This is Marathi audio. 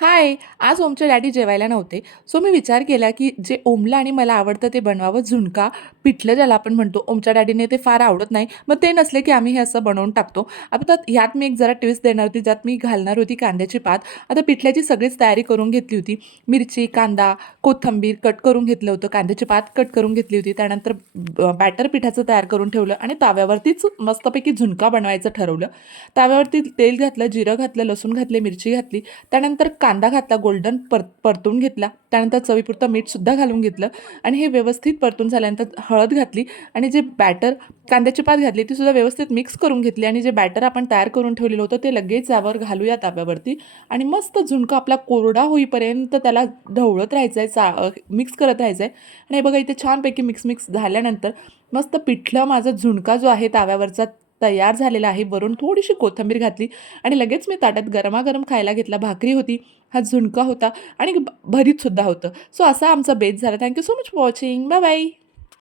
हाय! आज ओमचे डॅडी जेवायला नव्हते. सो मी विचार केला, की जे ओमला आणि मला आवडतं ते बनवावं. झुणका, पिठलं ज्याला आपण म्हणतो. ओमच्या डॅडीने ते फार आवडत नाही. मग ते नसले, की आम्ही हे असं बनवून टाकतो. आता ह्यात मी एक जरा ट्विस्ट देणार होती, ज्यात मी घालणार होती कांद्याची पात. आता पिठल्याची सगळीच तयारी करून घेतली होती. मिरची, कांदा, कोथिंबीर कट करून घेतलं होतं. कांद्याची पात कट करून घेतली होती. त्यानंतर बॅटर पिठाचं तयार करून ठेवलं आणि तव्यावरतीच मस्तपैकी झुणका बनवायचं ठरवलं. तव्यावरती तेल घातलं, जिरं घातलं, लसूण घातले, मिरची घातली. त्यानंतर कांदा घातला, गोल्डन परतून घेतला. त्यानंतर चवीपुरतं मीठसुद्धा घालून घेतलं आणि हे व्यवस्थित परतून झाल्यानंतर हळद घातली आणि जे बॅटर कांद्याची पात घातली ती सुद्धा व्यवस्थित मिक्स करून घेतली आणि जे बॅटर आपण तयार करून ठेवलेलं होतं ते लगेच यावर घालूया तव्यावरती आणि मस्त झुणका आपला कोरडा होईपर्यंत त्याला ढवळत राहायचं आहे, मिक्स करत राहायचं आहे. आणि हे बघा इथे छानपैकी मिक्स झाल्यानंतर मस्त पिठलं माझा झुणका जो आहे तव्यावरचा तयार झालेला आहे. वरून थोडीशी कोथिंबीर घातली आणि लगेच मी ताटात गरमागरम खायला घेतला. भाकरी होती, हा झुणका होता आणि भरीतसुद्धा होतं. सो असा आमचा बेत झाला. Thank you so much for watching. Bye bye.